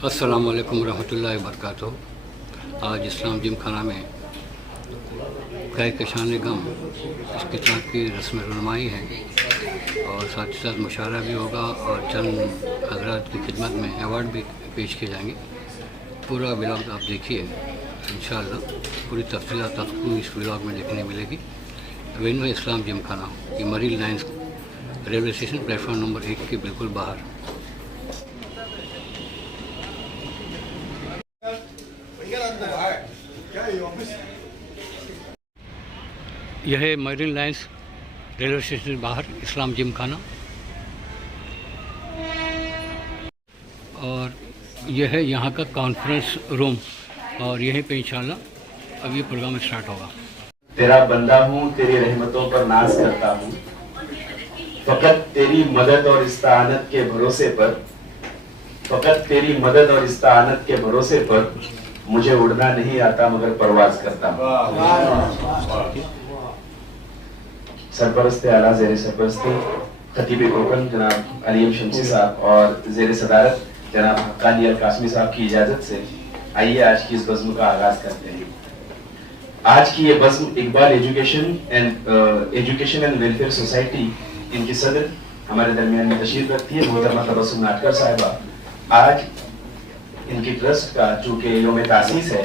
अस्सलाम वालेकुम रहमतुल्लाहि वबरकातुहू। आज इस्लाम जिम खाना में खैर कशान गम इस किताब की रस्म रनुमाई है और साथ ही साथ मुशायरा भी होगा और चंद हज़रात की खिदमत में अवार्ड भी पेश किए जाएंगे। पूरा व्लॉग आप देखिए, इंशाअल्लाह पूरी तफसीलात आपको इस व्लॉग में देखने मिलेगी। वेन्यू है इस्लाम जिम खाना, ये marine lines railway station platform number 1 के बिल्कुल बाहर। यह है मरीन लाइन्स रेलवे स्टेशन के बाहर इस्लाम जिम खाना और यह है यहाँ का कॉन्फ्रेंस रूम और यहीं पे इंशाल्लाह अब ये प्रोग्राम स्टार्ट होगा। तेरा बंदा हूँ, तेरी रहमतों पर नाज करता हूँ, फकत तेरी मदद और इस्ताअनत के भरोसे पर, फकत तेरी मदद और इस्ताअनत के भरोसे पर मुझे उड़ना नहीं आता मगर परवाज करता हूँ। सरपरस्त आला ज़ेर सरपरस्त खतीब कोकन जनाब अलीम शमसी साहब और ज़ेर सदारत जनाब हक्कानी अल कासमी साहब की इजाजत से आइए आज की इस बज़्म का आगाज करते हैं। आज की ये बज़्म Iqbal education and welfare society इनकी सदर हमारे दरमियान में तशरीफ रखती है मोहतरमा तबस्सुम नाटकर साहिबा। आज इनकी ट्रस्ट का चूंकि योम तासीस है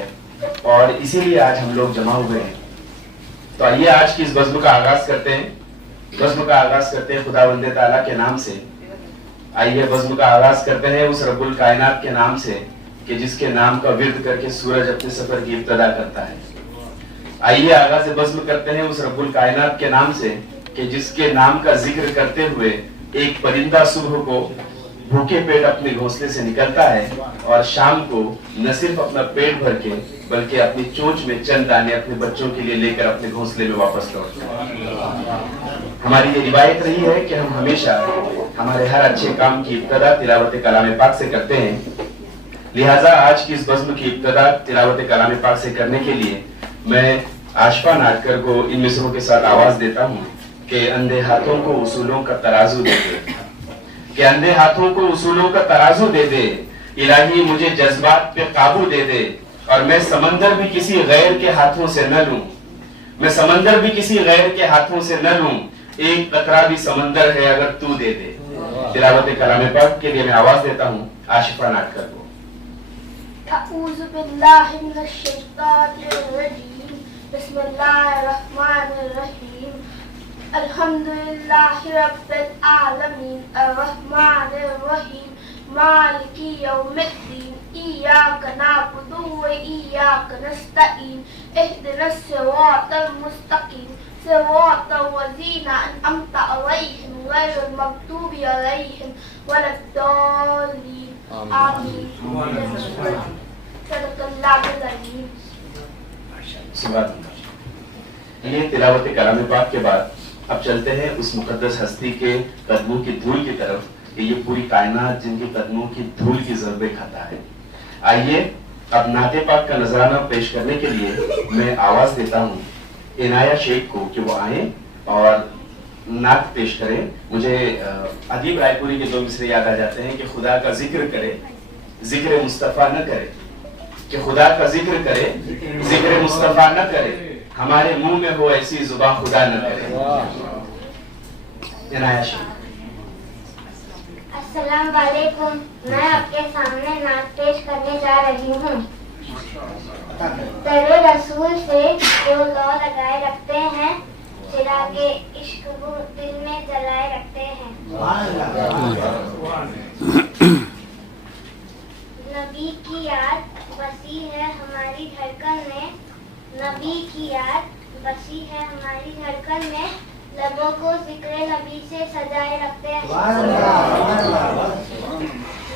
और इसीलिए आज हम लोग जमा हुए हैं, तो आइए आज की इस बज़्म का आगाज करते हैं। बज़्म का आगाज करते हैं खुदावंद ताला के नाम से। आइए बज़्म का आगाज करते हैं उस रब्बुल कायनात के नाम से कि जिसके नाम का विर्द करके सूरज अपने सफर की इब्तिदा करता है। आइए आगाज बज़्म करते हैं उस रब्बुल कायनात के नाम से कि जिसके नाम का जिक्र करते हुए एक परिंदा सुबह को भूखे पेट अपने घोंसले से निकलता है और शाम को न सिर्फ अपना पेट भर के बल्कि अपनी चोंच में चंद दाने अपने बच्चों के लिए लेकर अपने घोंसले में वापस लौटता है। हमारी ये रिवायत रही है कि हम हमेशा हमारे हर अच्छे काम की इब्तिदा तिलावत कलाम पाक से करते हैं। लिहाजा आज की इस बज़्म की इब्तिदा तिलावत कलाम पाक से करने के लिए मैं आशफा नाटकर को इन मिसरों के साथ आवाज देता हूँ कि अंधे हाथों को उसूलों का तराजू दे दे, कि अंधे हाथों को उसूलों का तराजू दे दे, इलाही मुझे जज्बात पे काबू दे दे और मैं समंदर भी किसी गैर के हाथों से न लूं, मैं समंदर भी किसी गैर के हाथों से न लूं, एक कतरा भी समंदर है अगर तू दे दे। तिलावत कलाम पाक के लिए मैं आवाज देता हूँ आशिफा नाटकर को। अऊज़ु बिल्लाहि मिनश शैतानिर रजीम, बिस्मिल्लाहिर रहमानिर रहीम, अल्हम्दुलिल्लाहि रब्बिल आलमीन, अर्रहमानिर रहीम, मालिकी यौमिद्दीन, इय्याका नअबुदु व इय्याका नस्तईन, इहदिनस सिरातल मुस्तकीम, सिरातल लज़ीना अनअमता अलैहिम गैरिल मग़दूबि अलैहिम वलद्दाल्लीन। आमीन। सदक़ल्लाहुल अज़ीम। ये तिलावत कलाम पाक के बाद अब चलते हैं उस मुकद्दस हस्ती के कदमों की धूल की तरफ कि ये पूरी कायनात जिनके कदमों की धूल की ज़रबे खाता है। आइए अब नाते पाक का नजराना पेश करने के लिए मैं आवाज देता हूँ इनाया शेख को कि वो आए और नात पेश करें। मुझे अदीब रायपुरी के दो मिसरे याद आ जाते हैं कि खुदा का जिक्र करे जिक्र मुस्तफा न करे, कि खुदा का जिक्र करे जिक्र मुस्तफा न करे, हमारे मुंह में हो ऐसी जुबान खुदा न करे। इनाया शेख। अस्सलाम वालेकुम। मैं आपके सामने नात पेश करने जा रही हूँ। दरे रसूल से जो लौ लगाए रखते हैं, चिरागे इश्क वो दिल में जलाए रखते हैं। नबी की याद बसी है हमारी धड़कन में, नबी की याद बसी है हमारी धड़कन में, लबों को जिक्र नबी से सजाए रखते हैं।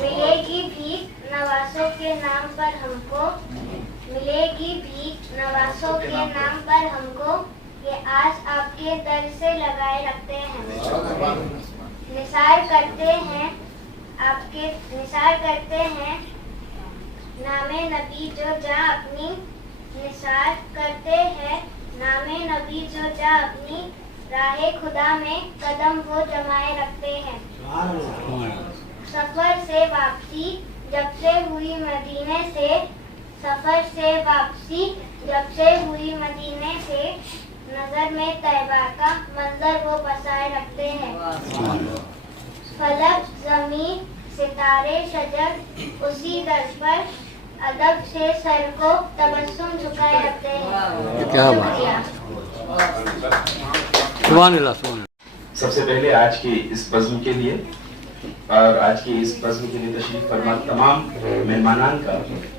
मिलेगी भीख नवासों के नाम पर हमको, मिलेगी भीख नवासों के नाम पर हमको, ये आज आपके दर से लगाए रखते हैं। निसार करते हैं आपके, निसार करते हैं नामे नबी जो जा अपनी, निसार करते हैं नामे नबी जो जा अपनी, राहे खुदा में कदम वो जमाए रखते हैं। सफर से वापसी जब से हुई मदीने से सफर से वापसी, जब से हुई मदीने से नजर में तैबा का मंजर वो बसाए रखते हैं। फलक जमीन सितारे शजर उसी दर पर अदब से सर को तबस्सुम झुकाए रखते हैं। क्या बात है। सुभान अल्लाह, सुभान अल्लाह। सबसे पहले आज की इस बज़्म के लिए और आज की इस बज़्म के लिए तशरीफ फरमा तमाम मेहमानान का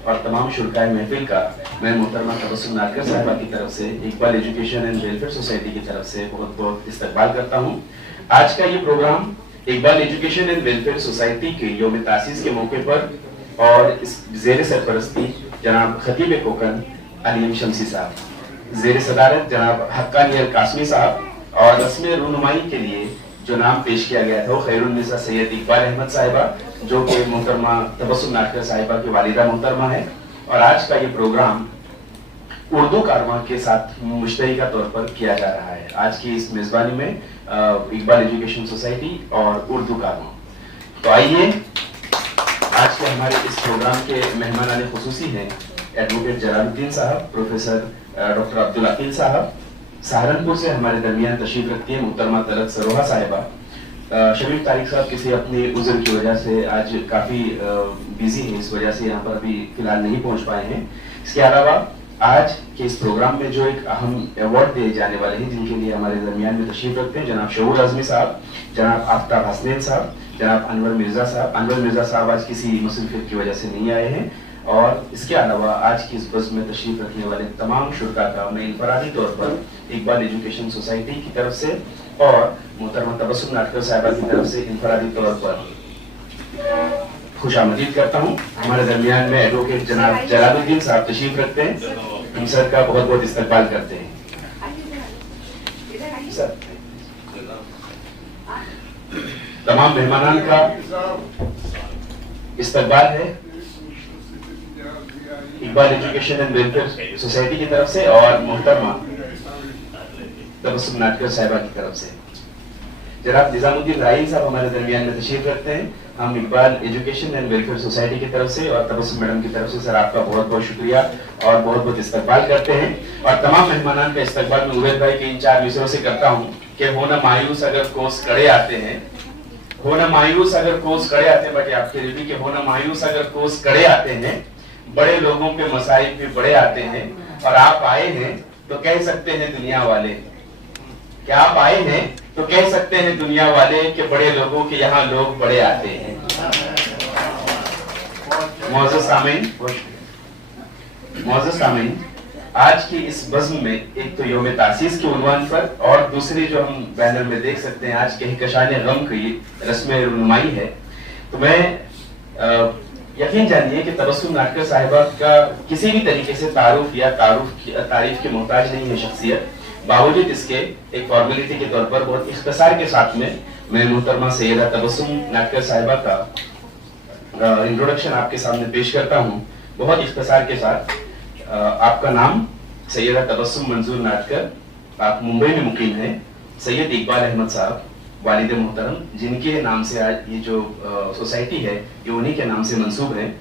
और तमाम शुरकाए महफिल का मैं मोहतरमा तबस्सुम नाटकर साहिबा की तरफ से Iqbal education and welfare society की तरफ से बहुत बहुत इस्तकबाल करता हूँ। आज का ये programme Iqbal education and welfare society के यौम तासीस के मौके पर और इस ज़ेर सरपरस्ती जनाब खतीब कोकन अलीम शमसी साहब, ज़ेर सदारत जनाब हक्कानी अल कासमी साहब और रस्म रूनुमाई के लिए जो नाम पेश किया गया था वो खैरुन्निसा सैयद इकबाल अहमद साहिबा, जो कि मोहतरमा तबस्सुम नाटकर साहिबा की वालिदा मोहतरमा है। और आज का ये प्रोग्राम उर्दू कारवां के साथ मुश्तरका तौर पर किया जा रहा है। आज की इस मेज़बानी में इकबाल एजुकेशन सोसाइटी और उर्दू कारवां। तो आइए आज के हमारे इस प्रोग्राम के मेहमान खुसूसी हैं एडवोकेट जलालुद्दीन साहब, प्रोफेसर डॉक्टर अब्दुल अकील साहब। सहारनपुर से हमारे दरमियान तशरीफ रखती है मोहतरमा तलत सरोहा साहिबा। शबीब तारिक साहब किसी अपनी उज़्र की वजह से आज काफ़ी बिजी हैं, इस वजह से यहाँ पर अभी फिलहाल नहीं पहुँच पाए हैं। इसके अलावा आज के इस प्रोग्राम में जो एक अहम अवार्ड दिए जाने वाले हैं, जिनके लिए हमारे दरमियान में तशरीफ रखते हैं जनाब शऊर आज़मी साहब, जनाब आफ्ताब हसनैन साहब, जनाब अनवर मिर्ज़ा साहब। अनवर मिर्ज़ा साहब आज किसी मुसलफियत की वजह से नहीं आए हैं। और इसके अलावा आज की इस बज़्म में तशरीफ रखने वाले तमाम शुरका का मैं इनफरादी तौर पर इकबाल एजुकेशन सोसाइटी की तरफ से और मोहतरमा तबस्सुम नाटकर साहिबा की तरफ से इनफरादी तौर पर खुशामदीद करता हूँ। हमारे दरमियान में एडवोकेट जनाब जलालुद्दीन साहब तशरीफ रखते हैं, हम सर का बहुत बहुत इस्तकबाल करते हैं। सर तमाम मेहमानान का इस्तकबाल है Iqbal education and welfare society की तरफ से और मोहतरमा तबस्सुम नाटकर साहिबा की तरफ से। जनाब निजामुद्दीन राहील साहब हमारे दरमियान में तशरीफ रखते हैं। हम Iqbal education and welfare society की तरफ से और तबस्सुम मैडम की तरफ से सर आपका बहुत बहुत शुक्रिया और बहुत बहुत इस्तकबाल करते हैं। और तमाम मेहमानान का इस्तकबाल मैं उवैद भाई के इन 4 मिसरों से करता हूँ कि हो न मायूस अगर कोस कड़े आते हैं, हो न मायूस अगर कोस कड़े आते हैं, बट आपके लिए भी कि हो न मायूस अगर कोस कड़े आते हैं, बड़े लोगों के मसाइब भी बड़े आते हैं। और आप आए हैं तो कह सकते हैं दुनिया वाले, क्या आप आए हैं तो कह सकते हैं दुनिया वाले कि बड़े लोगों के यहाँ लोग बड़े आते हैं। मौजूद सामीन, आज की इस बज़्म में एक तो यौम तासीस के उन्वान पर और दूसरी जो हम बैनर में देख सकते हैं आज कहकशान गम की रस्म रूनुमाई है। तो मैं यकीन जानिए कि तबस्सुम नाटकर साहिबा का किसी भी तरीके से तारुफ या तारीफ के मोहताज नहीं है शख्सियत। बावजूद इसके एक फॉर्मेलिटी के तौर पर बहुत इख्तिसार के साथ में मैं मोहतरमा सैयदा तबस्सुम नाटकर साहिबा का इंट्रोडक्शन आपके सामने पेश करता हूँ। बहुत इख्तिसार के साथ आपका नाम सैयदा तबस्सुम मंजूर नाटकर, आप मुंबई में मुकीम हैं। सैयद इकबाल अहमद साहब वालिद मोहतरम, जिनके नाम से आज ये जो सोसाइटी है ये उन्हीं के नाम से मंसूब है।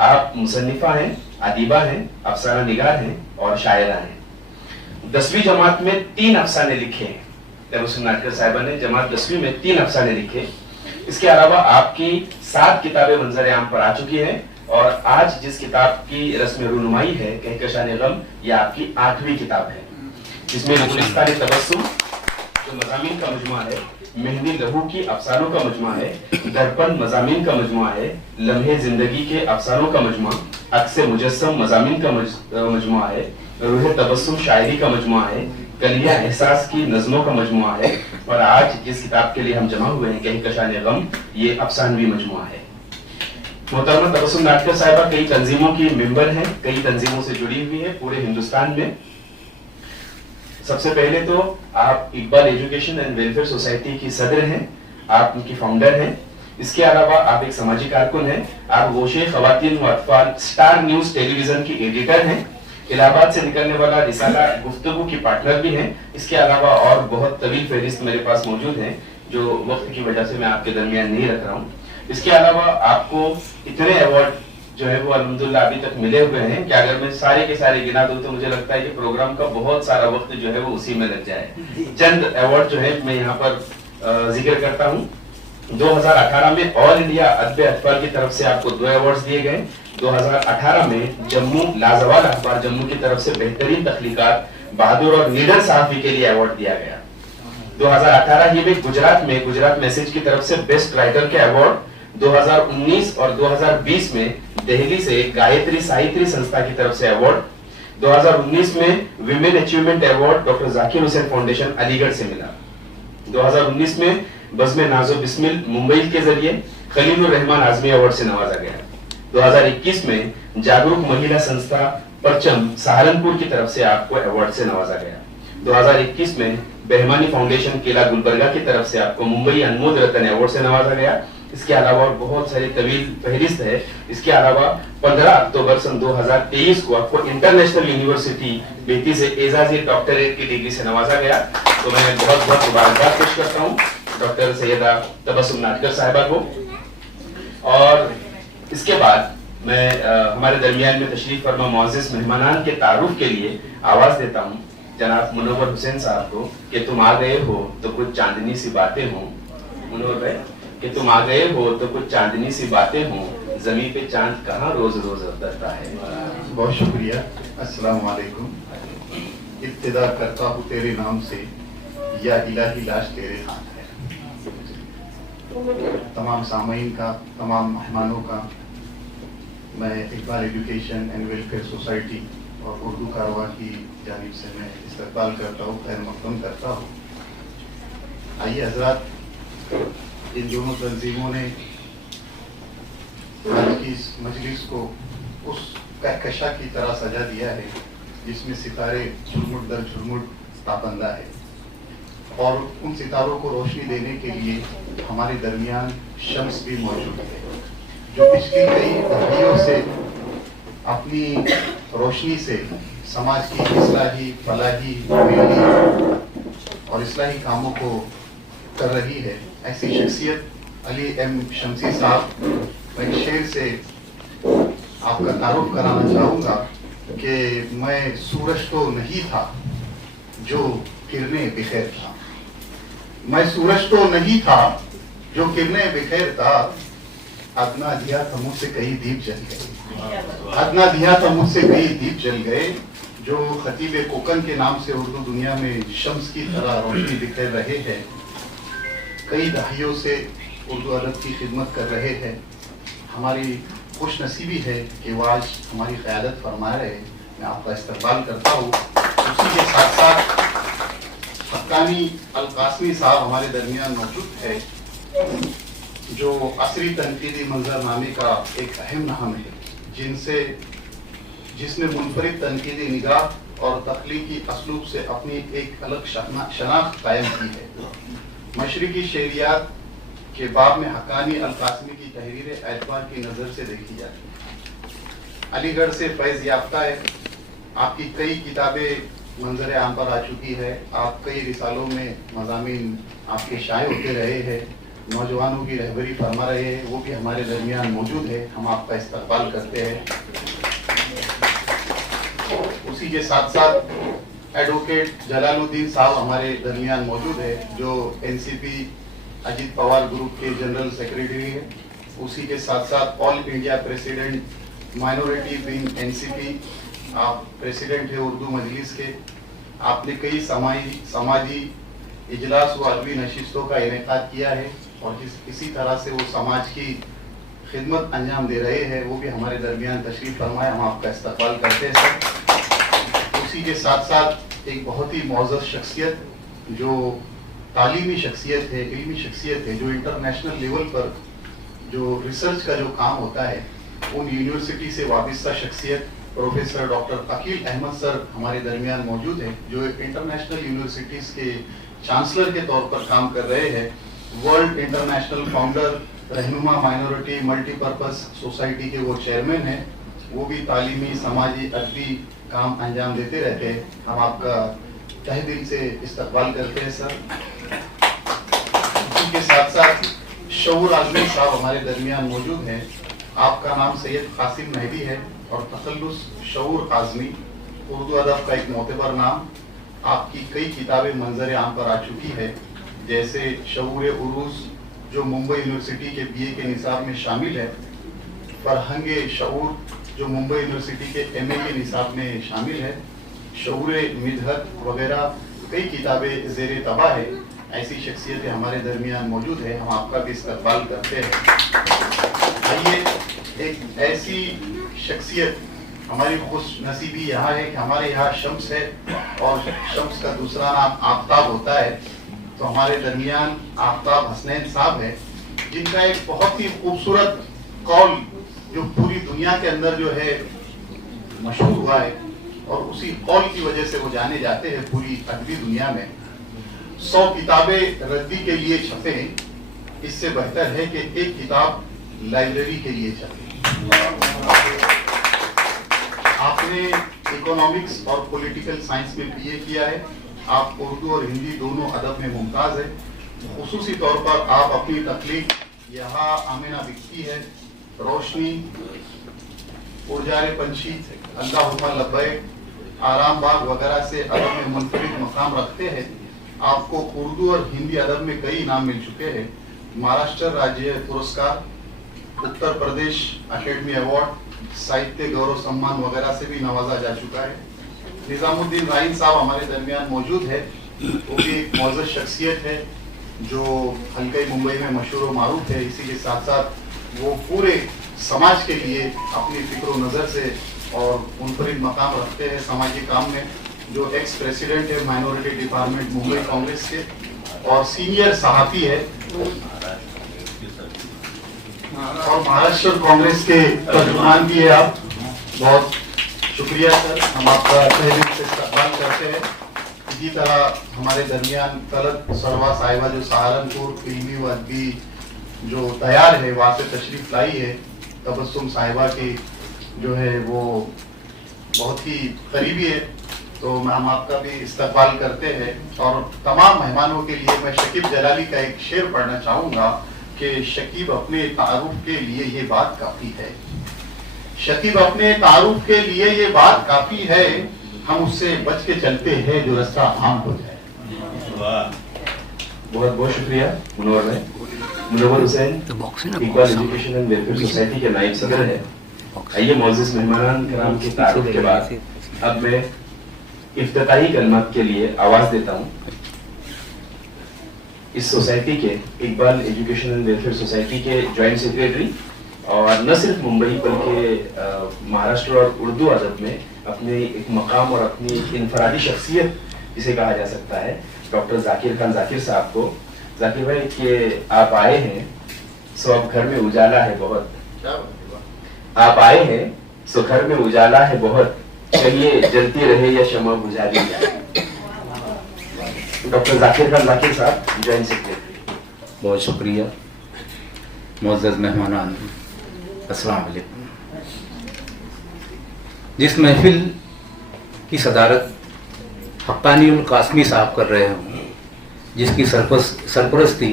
आप मुसन्निफा हैं, अदीबा हैं, अफसाना निगार हैं और शायरा हैं। 10वीं जमात में 3 अफसाने लिखे हैं। तबस्सुम नाटकर साहिबा ने जमात 10वीं में 3 अफसाने लिखे। इसके अलावा आपकी 7 किताबें मंजर आम पर आ चुकी हैं और आज जिस किताब की रस्म रूनुमाई है कहकशान गम, ये आपकी 8वीं किताब है, जिसमें गुलिस्तान तबस्सुम जो मज़ामीन का मजमुआ है, मेहंदी लहू की अफसानों का मजमुआ है, दर्पण मज़ामीन का मजमुआ है, लम्हे जिंदगी के अफसानों का मजमुआ, अक्से मुजस्सम मज़ामीन का मजमुआ है, रूह तबस्सुम शायरी का मजमुआ है, कलिया एहसास की नज़मों का मजमुआ है और आज जिस किताब के लिए हम जमा हुए हैं कहकशान गम, ये अफसानवी मजमुआ है। मोहतरमा तबस्सुम नाटकर साहिबा कई तंजीमों की मेंबर हैं, कई तंजीमों से जुड़ी हुई है पूरे हिंदुस्तान में। सबसे पहले तो आप Iqbal education and welfare society की सदर हैं, आप उनकी फाउंडर हैं। इसके अलावा आप एक समाजी कारकुन हैं, आप गोशे खवातीन व अतफाल स्टार न्यूज टेलीविजन की एडिटर हैं, इलाहाबाद से निकलने वाला रिसाला गुफ्तगू की पार्टनर भी हैं। इसके अलावा और बहुत तवील फहरिस्त मेरे पास मौजूद हैं जो वक्त की वजह से मैं आपके दरमियान नहीं रख रहा हूँ। اس کے علاوہ آپ کو اتنے ایوارڈ جو ہے وہ الحمدللہ ابھی تک ملے ہوئے ہیں کہ اگر میں سارے کے سارے گنا دوں تو مجھے لگتا ہے کہ پروگرام کا بہت سارا وقت جو ہے وہ اسی میں لگ جائے. چند ایوارڈ جو ہے میں یہاں پر ذکر کرتا ہوں. 2018 میں آل انڈیا ادب اطفال کی طرف سے آپ کو 2 ایوارڈز دیے گئے. 2018 میں جموں لازوال اخبار جموں کی طرف سے بہترین تخلیقات بہادر اور نیڈر صحافی کے لیے ایوارڈ دیا گیا. 2018 ہی میں گجرات میسج کی طرف سے بیسٹ رائٹر کے ایوارڈ. 2019 اور 2020 میں دہلی سے گایتری ساہتری سنستھا کی طرف سے ایوارڈ. 2019 میں ویمن اچیومنٹ ایوارڈ ڈاکٹر ذاکر حسین فاؤنڈیشن علی گڑھ سے ملا. 2019 میں بزم ناز و بسمل ممبئی کے ذریعے خلیل الرحمان اعظمی ایوارڈ سے نوازا گیا. 2021 میں جاگروک مہیلا سنستھا پرچم سہارنپور کی طرف سے آپ کو ایوارڈ سے نوازا گیا. 2021 میں بہمانی فاؤنڈیشن کیلا گلبرگہ کی طرف سے آپ کو ممبئی انمود رتن ایوارڈ سے نوازا گیا. اس کے علاوہ اور بہت ساری طویل فہرست ہے. اس کے علاوہ 15 اکتوبر سن 2023 کو آپ کو انٹرنیشنل یونیورسٹی بیتی سے اعزازی ڈاکٹریٹ کی ڈگری سے نوازا گیا. تو میں بہت بہت مبارکباد پیش کرتا ہوں ڈاکٹر سیدہ تبسم ناٹکر صاحبہ کو. اور اس کے بعد میں ہمارے درمیان میں تشریف فرما معزز مہمانان کے تعارف کے لیے آواز دیتا ہوں جناب منور حسین صاحب کو کہ تم آ گئے ہو تو کچھ چاندنی سی باتیں ہوں. منور بھائی کہ تم آ گئے ہو تو کچھ چاندنی سی باتیں ہوں, زمین پہ چاند کہاں روز روز اترتا ہے. بہت شکریہ. السلام علیکم. ابتدا کرتا ہوں تیرے نام سے, یا الہی لاش تیرے ہاتھ ہے. تمام سامعین کا, تمام مہمانوں کا میں Iqbal education and welfare society اور اردو کارواں کی جانب سے میں استقبال کرتا ہوں, خیر مقدم کرتا ہوں. آئیے حضرات, ان دونوں تنظیموں نے آج کی اس مجلس کو اس کہکشاں کی طرح سجا دیا ہے جس میں ستارے جھرمٹ در جھرمٹ تابندہ ہے, اور ان ستاروں کو روشنی دینے کے لیے ہمارے درمیان شمس بھی موجود ہے جو پچھلی کئی دہائیوں سے اپنی روشنی سے سماج کی اصلاحی, فلاحی, تعلیمی اور اصلاحی کاموں کو کر رہی ہے. ایسی شخصیت علی ایم شمسی صاحب, میں ایک شعر سے آپ کا تعارف کرانا چاہوں گا کہ میں سورج تو نہیں تھا جو کرنے بخیر تھا. میں سورج تو نہیں تھا جو کرنے بخیر تھا, ادنا دیا تھا مجھ سے کئی دیپ جل گئے. ادنا دیا تھا مجھ سے کئی دیپ جل گئے, جو خطیب کوکن کے نام سے اردو دنیا میں شمس کی طرح روشنی بکھیر رہے ہیں, کئی دہائیوں سے اردو ادب کی خدمت کر رہے ہیں. ہماری خوش نصیبی ہے کہ وہ آج ہماری قیادت فرما رہے ہیں. میں آپ کا استقبال کرتا ہوں. اسی کے ساتھ ساتھ حقانی القاسمی صاحب ہمارے درمیان موجود ہے جو عصری تنقیدی منظر نامے کا ایک اہم نام ہے, جس نے منفرد تنقیدی نگاہ اور تخلیقی اسلوب سے اپنی ایک الگ شناخت قائم کی ہے. مشرقی شعریات کے باب میں حقانی القاسمی کی تحریر اعتبار کی نظر سے دیکھی جاتی ہے. علی گڑھ سے فیض یافتہ ہے. آپ کی کئی کتابیں منظر عام پر آ چکی ہے. آپ کئی رسالوں میں مضامین آپ کے شائع ہوتے رہے ہیں. نوجوانوں کی رہبری فرما رہے ہیں, وہ بھی ہمارے درمیان موجود ہے. ہم آپ کا استقبال کرتے ہیں. اسی کے ساتھ ساتھ ایڈوکیٹ جلال الدین صاحب ہمارے درمیان موجود ہے جو N C P Ajit Pawar group کے جنرل سیکریٹری ہیں. اسی کے ساتھ ساتھ all India president minority wing N C P, آپ پریسیڈنٹ ہیں اردو مجلس کے. آپ نے کئی سماجی اجلاس و ادبی نشستوں کا انعقاد کیا ہے اور اسی طرح سے وہ سماج کی خدمت انجام دے رہے ہیں. وہ بھی ہمارے درمیان تشریف فرمائے. ہم آپ کا استقبال کرتے ہیں سر. اسی کے ساتھ ساتھ ایک بہت ہی معزز شخصیت جو تعلیمی شخصیت ہے, علمی شخصیت ہے, جو انٹرنیشنل لیول پر جو ریسرچ کا جو کام ہوتا ہے ان یونیورسٹی سے وابستہ شخصیت پروفیسر ڈاکٹر عقیل احمد سر ہمارے درمیان موجود ہیں جو انٹرنیشنل یونیورسٹیز کے چانسلر کے طور پر کام کر رہے ہیں. ورلڈ انٹرنیشنل فاؤنڈر, رہنما مائنورٹی ملٹی پرپز سوسائٹی کے وہ چیئرمین ہیں. وہ بھی تعلیمی, سماجی, ادبی کام انجام دیتے رہتے ہیں. ہم آپ کا تہ دل سے استقبال کرتے ہیں سر. اسی کے ساتھ ساتھ शऊर आजमी साहब हमारे दरमियान मौजूद हैं। आपका नाम सैयद कासिम मेहदी है और तखल्लुस शऊर आजमी उर्दू अदब का एक मोतबर नाम। आपकी कई किताबें मंजर आम पर आ चुकी है, जैसे शऊर उरूज जो मुंबई यूनिवर्सिटी के बीए के निसाब में शामिल है, फरहंग शऊर जो मुंबई यूनिवर्सिटी के एमए के निसाब में शामिल है, शऊर मिदहत वगैरह कई किताबें ज़ेर तबाह है। ऐसी शख्सियतें हमारे दरमियान मौजूद है, हम आपका भी इस्तकबाल करते हैं। आइए एक ऐसी शख्सियत, हमारी खुश नसीबी यहाँ है कि हमारे यहाँ शम्स है और शम्स का दूसरा नाम आफ्ताब होता है, तो हमारे दरमियान आफ्ताब हसनैन साहब है, जिनका एक बहुत ही खूबसूरत कौल जो पूरी दुनिया के अंदर जो है मशहूर हुआ है और उसी कौल की वजह से वो जाने जाते हैं पूरी अदबी दुनिया में। 100 किताबें रद्दी के लिए छपे, इससे बेहतर है कि एक किताब लाइब्रेरी के लिए छपे। आपने इकोनॉमिक्स और पॉलिटिकल साइंस में बीए किया है, आप उर्दू और हिंदी दोनों अदब में मुमताज है। खुसूसी तौर पर आप अपनी तख्लीक यहाँ आमिना बिकती है, रोशनी, उर्जारे पंछी, अल्लाहुम्मा लब्बैक, आराम बाग वगैरह से अदब में मुनफरिद मकाम रखते हैं। आपको उर्दू और हिंदी अदब में कई इनाम मिल चुके हैं, महाराष्ट्र राज्य पुरस्कार, उत्तर प्रदेश अकेडमी अवार्ड, साहित्य गौरव सम्मान वगैरह से भी नवाजा जा चुका है। निजामुद्दीन राइन साहब हमारे दरमियान मौजूद है, वो भी एक मौजूद शख्सियत है जो हल्के मुंबई में मशहूर व मारूफ है। इसी के साथ साथ वो पूरे समाज के लिए अपनी फिक्र नज़र से और मुनफरिद मकाम रखते हैं समाजी काम में, जो एक्स प्रेसिडेंट है माइनॉरिटी डिपार्टमेंट मुंबई कांग्रेस के और सीनियर सहाफ़ी है और महाराष्ट्र कांग्रेस के तर्जुमान भी है। आप बहुत शुक्रिया सर, हम आपका तहे दिल से इस्तकबाल करते हैं। इसी तरह हमारे दरमियान तलत सरवा साहिबा जो सहारनपुर फिल्मी व अदबी जो तैयार है वहाँ से तशरीफ लाई है, तबस्सुम साहिबा की जो है वो बहुत ही करीबी है, तो हम आपका भी इस्तकबाल करते हैं। और तमाम मेहमानों के लिए मैं शकीब जलाली का एक शेर पढ़ना चाहूँगा कि शकीब अपने तारुफ के लिए ये बात काफ़ी है, शकीब अपने तारुफ के लिए ये बात काफ़ी है, हम उससे बच के चलते हैं जो रास्ता आम हो जाए। बहुत बहुत शुक्रिया मुनव्वर भाई। Munawwar Hussain Iqbal education and welfare society के नायब सदर है। आइए मोअज़्ज़िज़ मेहमान कराम के तारुफ के बाद अब मैं इफ्तिताही कलमात के लिए आवाज़ देता हूँ। इस सोसाइटी के Iqbal education and welfare society के जॉइंट सेक्रेटरी और न सिर्फ मुंबई बल्कि महाराष्ट्र और उर्दू अदब में अपने एक मकाम और अपनी इनफरादी शख्सियत जिसे कहा जा सकता है, डॉक्टर जाकिर खान जाकिर साहब को। जाकिर भाई कि आप आए हैं सो अब घर में उजाला है बहुत, आप आए हैं सो घर में उजाला है बहुत, चलिए जलती रहे या शमा बुझा दी जाए। डॉक्टर जाकिर खान जाकिर साहब जॉइंट सेक्रेटरी। बहुत शुक्रिया मुअज़्ज़ज़ मेहमानान, अस्सलाम वालेकुम। जिस महफिल की सदारत हक्कानी कासमी साहब कर रहे हों, जिसकी सरपरस्ती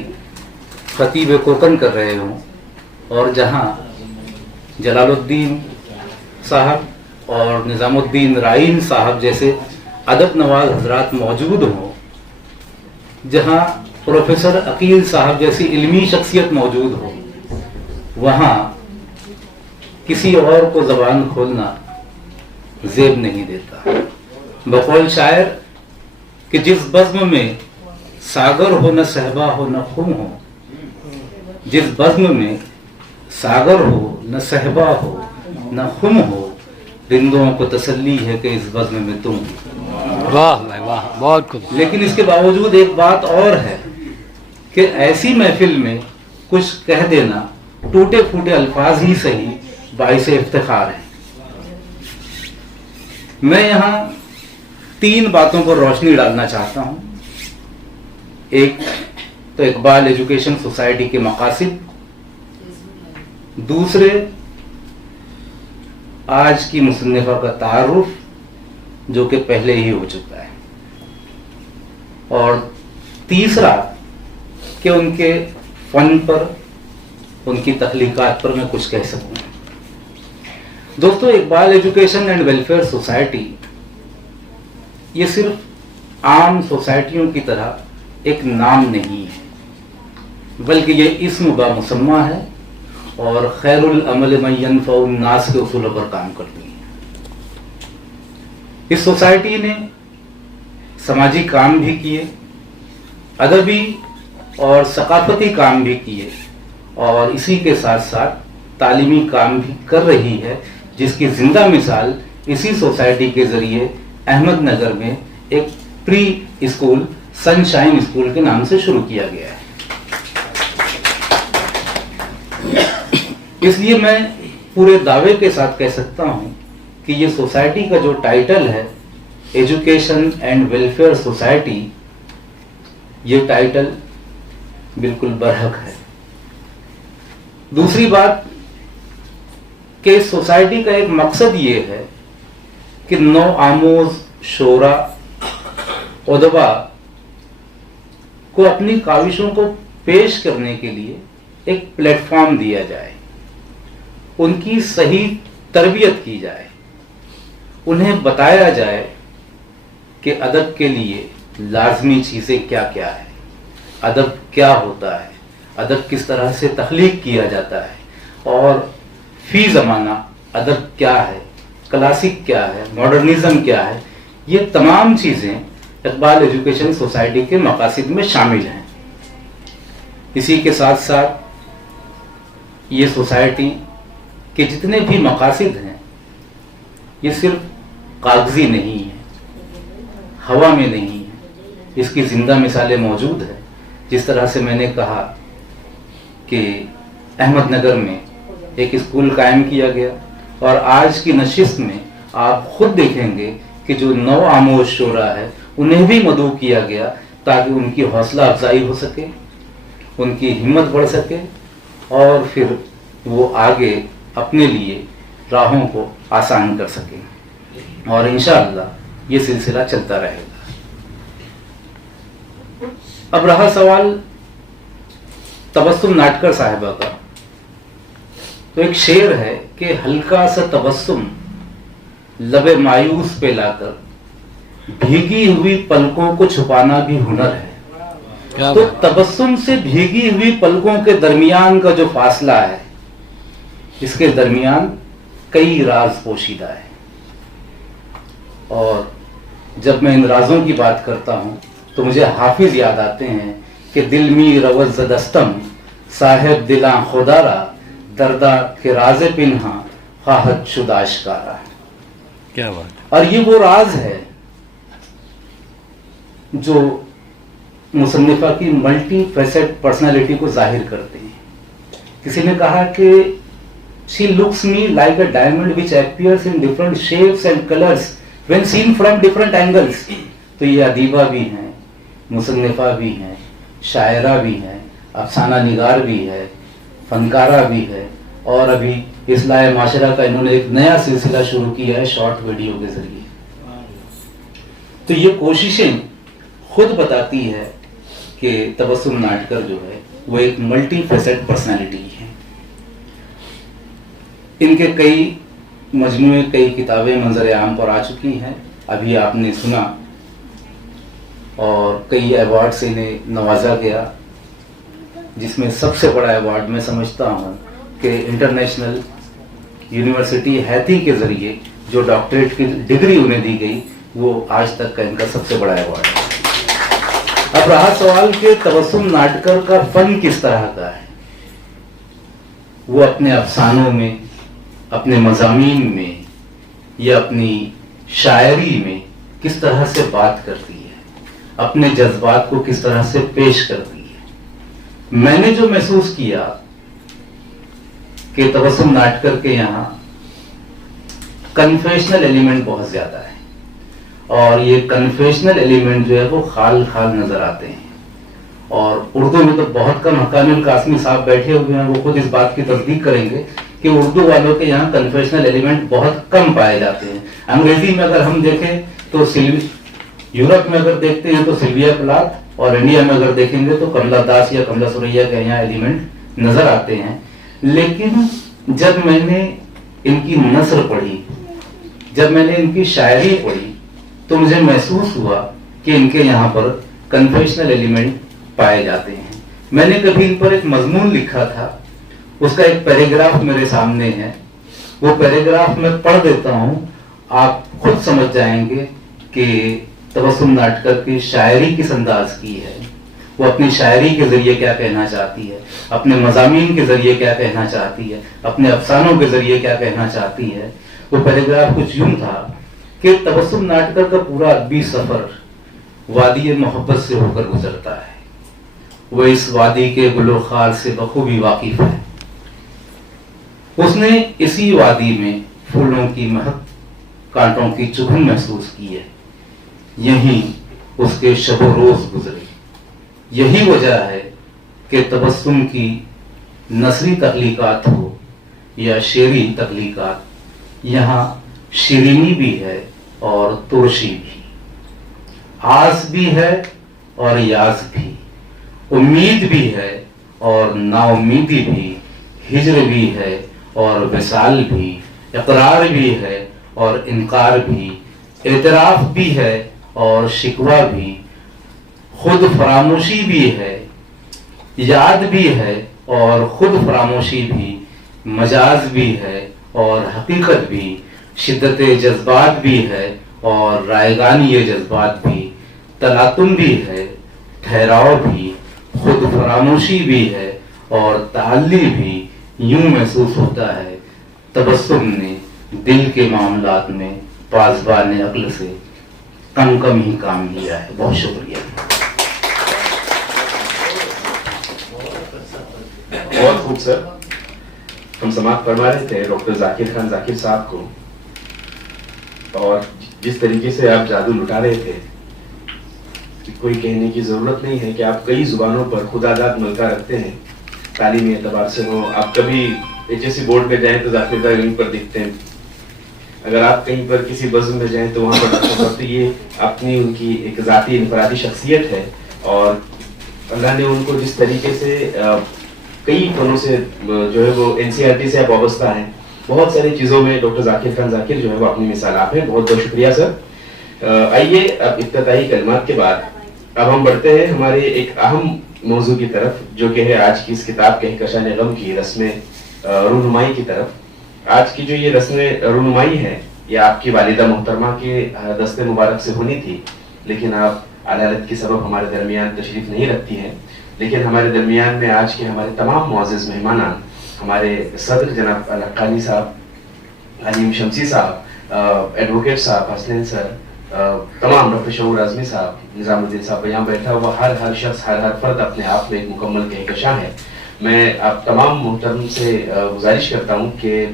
खतीब कोकन कर रहे हों और जहां जलालुद्दीन साहब और निज़ामुद्दीन राइन साहब जैसे अदब नवाज हजरात मौजूद हों, जहां प्रोफेसर अकील साहब जैसी इल्मी शख्सियत मौजूद हो, वहाँ किसी और को ज़बान खोलना ज़ेब नहीं देता। बकौल शायर कि जिस बज़्म में सागर हो न सहबा हो न खुम हो, जिस बज़्म में सागर हो न सहबा हो न खुम हो, रिंदों को तसल्ली है कि इस बज़्म में तुम। वाह भाई वाह, बहुत खूब। लेकिन इसके बावजूद एक बात और है कि ऐसी महफिल में कुछ कह देना, टूटे फूटे अल्फाज ही सही, बाइसे इफ्तिखार है। मैं यहाँ 3 बातों पर रोशनी डालना चाहता हूँ। एक तो इकबाल एजुकेशन सोसाइटी के मकासिद, दूसरे आज की मुसन्निफा का तारुफ जो कि पहले ही हो चुका है, और तीसरा कि उनके फन पर ان کی تخلیقات پر میں کچھ کہہ سکوں. دوستو، Iqbal education and welfare society یہ صرف عام سوسائٹیوں کی طرح ایک نام نہیں ہے، بلکہ یہ اسم با مسمى ہے اور خیر العمل من ينفع الناس کے اصولوں پر کام کرتی ہے. اس سوسائٹی نے سماجی کام بھی کیے، ادبی اور ثقافتی کام بھی کیے، اور اسی کے ساتھ ساتھ تعلیمی کام بھی کر رہی ہے، جس کی زندہ مثال اسی سوسائٹی کے ذریعے احمد نگر میں ایک پری اسکول سن شائن اسکول کے نام سے شروع کیا گیا ہے. اس لیے میں پورے دعوے کے ساتھ کہہ سکتا ہوں کہ یہ سوسائٹی کا جو ٹائٹل ہے ایجوکیشن اینڈ ویلفیئر سوسائٹی، یہ ٹائٹل بالکل برحق ہے. دوسری بات کہ اس سوسائٹی کا ایک مقصد یہ ہے کہ نو آموز شعراء ادبا کو اپنی کاوشوں کو پیش کرنے کے لیے ایک پلیٹ فارم دیا جائے، ان کی صحیح تربیت کی جائے، انہیں بتایا جائے کہ ادب کے لیے لازمی چیزیں کیا کیا ہے، ادب کیا ہوتا ہے، ادب کس طرح سے تخلیق کیا جاتا ہے، اور فی زمانہ ادب کیا ہے، کلاسک کیا ہے، ماڈرنزم کیا ہے. یہ تمام چیزیں اقبال ایجوکیشن سوسائٹی کے مقاصد میں شامل ہیں. اسی کے ساتھ ساتھ یہ سوسائٹی کے جتنے بھی مقاصد ہیں یہ صرف کاغذی نہیں ہے، ہوا میں نہیں ہے، اس کی زندہ مثالیں موجود ہیں. جس طرح سے میں نے کہا کہ احمد نگر میں ایک اسکول قائم کیا گیا، اور آج کی نشست میں آپ خود دیکھیں گے کہ جو نو آموز شعراء ہے انہیں بھی مدعو کیا گیا تاکہ ان کی حوصلہ افزائی ہو سکے، ان کی ہمت بڑھ سکے، اور پھر وہ آگے اپنے لیے راہوں کو آسان کر سکیں. اور انشاءاللہ یہ سلسلہ چلتا رہے گا. اب رہا سوال تبسم ناٹکر صاحبہ کا، تو ایک شعر ہے کہ ہلکا سا تبسم لب مایوس پہ لا کر بھیگی ہوئی پلکوں کو چھپانا بھی ہنر ہے. تو تبسم سے بھیگی ہوئی پلکوں کے درمیان کا جو فاصلہ ہے، اس کے درمیان کئی راز پوشیدہ ہے. اور جب میں ان رازوں کی بات کرتا ہوں تو مجھے حافظ یاد آتے ہیں کہ دل می روز زدستم صاحب دلاں خدارا دردہ کے راز پنہاں خواہد شد آشکارا. کیا بات. اور یہ وہ راز ہے جو مصنفہ کی ملٹی فیسٹ پرسنالٹی کو ظاہر کرتے ہیں. کسی نے کہا کہ she looks me like a diamond which appears in different shapes and colors when seen from different angles. تو یہ ادیبہ بھی ہیں، مصنفہ بھی ہیں، شاعرہ بھی ہیں، افسانہ نگار بھی ہے، فنکارہ بھی ہے، اور ابھی اصلاح معاشرہ کا انہوں نے ایک نیا سلسلہ شروع کیا ہے شارٹ ویڈیو کے ذریعے. تو یہ کوششیں خود بتاتی ہے کہ تبسم ناٹکر جو ہے وہ ایک ملٹی فیسٹ پرسنالٹی ہے. ان کے کئی مجموعے، کئی کتابیں منظر عام پر آ چکی ہیں، ابھی آپ نے سنا، اور کئی ایوارڈ سے انہیں نوازا گیا، جس میں سب سے بڑا ایوارڈ میں سمجھتا ہوں کہ انٹرنیشنل یونیورسٹی ہیتی کے ذریعے جو ڈاکٹریٹ کی ڈگری انہیں دی گئی، وہ آج تک کا ان کا سب سے بڑا ایوارڈ ہے. اب رہا سوال کہ تبسم ناٹکر کا فن کس طرح کا ہے. وہ اپنے افسانوں میں، اپنے مضامین میں یا اپنی شاعری میں کس طرح سے بات کرتی ہے، اپنے جذبات کو کس طرح سے پیش کرتی ہے. میں نے جو محسوس کیا کہ تبسم ناٹکر کے یہاں کنفیشنل ایلیمنٹ بہت زیادہ ہے، اور یہ کنفیشنل ایلیمنٹ جو ہے وہ خال خال نظر آتے ہیں. اور اردو میں تو بہت کم، حقانی القاسمی صاحب بیٹھے ہوئے ہیں، وہ خود اس بات کی تصدیق کریں گے کہ اردو والوں کے یہاں کنفیشنل ایلیمنٹ بہت کم پائے جاتے ہیں. انگریزی میں اگر ہم دیکھیں تو یورپ میں اگر دیکھتے ہیں تو سلویا پلاتھ، اور انڈیا میں اگر دیکھیں گے تو کملا داس یا کملا سریا کے یہاں ایلیمنٹ نظر آتے ہیں. لیکن جب میں نے ان کی نثر پڑھی, جب میں نے ان کی شاعری پڑھی, تو مجھے محسوس ہوا کہ ان کے یہاں پر کنفیشنل ایلیمنٹ پائے جاتے ہیں. میں نے کبھی ان پر ایک مضمون لکھا تھا, اس کا ایک پیراگراف میرے سامنے ہے, وہ پیراگراف میں پڑھ دیتا ہوں, آپ خود سمجھ جائیں گے کہ تبسم ناٹکر کی شاعری کس انداز کی ہے, وہ اپنی شاعری کے ذریعے کیا کہنا چاہتی ہے, اپنے مضامین کے ذریعے کیا کہنا چاہتی ہے, اپنے افسانوں کے ذریعے کیا کہنا چاہتی ہے. وہ پیراگراف کچھ یوں تھا کہ تبسم ناٹکر کا پورا ادبی سفر وادی محبت سے ہو کر گزرتا ہے. وہ اس وادی کے گل و خار سے بخوبی واقف ہے. اس نے اسی وادی میں پھولوں کی مہک, کانٹوں کی چبھن محسوس کی ہے. یہیں اس کے شب و روز گزرے. یہی وجہ ہے کہ تبسم کی نثری تخلیقات ہو یا شعری تخلیقات, یہاں شیرینی بھی ہے اور ترشی بھی, آس بھی ہے اور یاس بھی, امید بھی ہے اور نا امیدی بھی, ہجر بھی ہے اور وصال بھی, اقرار بھی ہے اور انکار بھی, اعتراف بھی ہے اور شکوہ بھی, خود فراموشی بھی ہے, یاد بھی ہے اور خود فراموشی بھی, مجاز بھی ہے اور حقیقت بھی, شدت جذبات بھی ہے اور رائگانی جذبات بھی, تلاطم بھی ہے, ٹھہراؤ بھی, خود فراموشی بھی ہے اور تعلی بھی. یوں محسوس ہوتا ہے تبسم نے دل کے معاملات میں پاسبان عقل سے کم ہی کام لیا ہے. بہت شکریہ. بہت خوب سر. ہم سماعت فرما رہے تھے ڈاکٹر ذاکر خان ذاکر صاحب کو, اور جس طریقے سے آپ جادو لٹا رہے تھے, کوئی کہنے کی ضرورت نہیں ہے کہ آپ کئی زبانوں پر خداداد ملکہ رکھتے ہیں. تعلیمی اعتبار سے ہو, آپ کبھی HSC بورڈ پہ جائیں تو ذاکر بھائی وہیں پر دکھتے ہیں, اگر آپ کہیں پر کسی بزم میں جائیں تو وہاں پر تو یہ اپنی ان کی ایک ذاتی انفرادی شخصیت ہے. اور اللہ نے ان کو جس طریقے سے کئی فنوں سے جو ہے وہ NCERT سے آپ وابستہ ہیں, بہت ساری چیزوں میں ڈاکٹر ذاکر خان ذاکر جو ہے وہ اپنی مثال آپ ہیں. بہت بہت شکریہ سر. آئیے اب افتتاحی کلمات کے بعد اب ہم بڑھتے ہیں ہمارے ایک اہم موضوع کی طرف, جو کہ ہے آج کی اس کتاب کہکشاں غم کی رسم رونمائی کی طرف. آج کی جو یہ رسم رونمائی ہے یہ آپ کی والدہ محترمہ کے دست مبارک سے ہونی تھی, لیکن آپ عدالت کے سبب ہمارے درمیان تشریف نہیں رکھتی ہیں. لیکن ہمارے درمیان میں آج کے ہمارے تمام معزز مہمانان, ہمارے صدر جناب الحقانی صاحب, علیم شمسی صاحب, ایڈوکیٹ صاحب حسنین سر, تمام ڈاکٹر شعور اعظمی صاحب, نظام الدین صاحب, یہاں بیٹھا ہوا ہر شخص, ہر فرد اپنے آپ میں ایک مکمل کہکشاں ہے. میں آپ تمام محترم سے گزارش کرتا ہوں کہ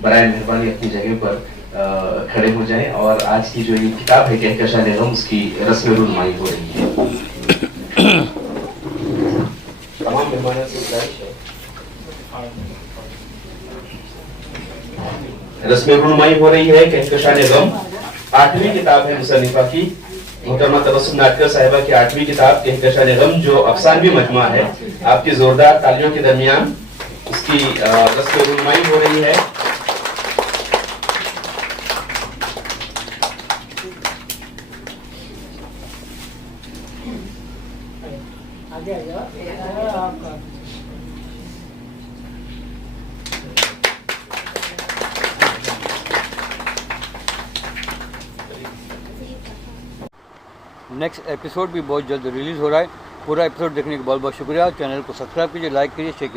برائے مہربانی اپنی جگہ پر کھڑے ہو جائیں, اور آج کی جو یہ کتاب ہے کہکشاں غم, اس کی رسم رونمائی ہو رہی ہے. تمام مہمانوں سے گزارش ہے. رسم رونمائی ہو رہی ہے کہکشاں غم, 8ویں کتاب ہے مصنفہ کی, محترمہ تبسم ناٹکر صاحبہ کی 8ویں کتاب کہکشاں غم, جو افسانوی مجموعہ ہے. آپ کی زوردار تالیوں کے درمیان اس کی رسم رونمائی ہو رہی ہے. نیکسٹ ایپیسوڈ بھی بہت جلد ریلیز ہو رہا ہے. پورا ایپیسوڈ دیکھنے کے بہت بہت شکریہ. چینل کو سبسکرائب کیجیے, لائک کیجیے, شیئر کیجیے.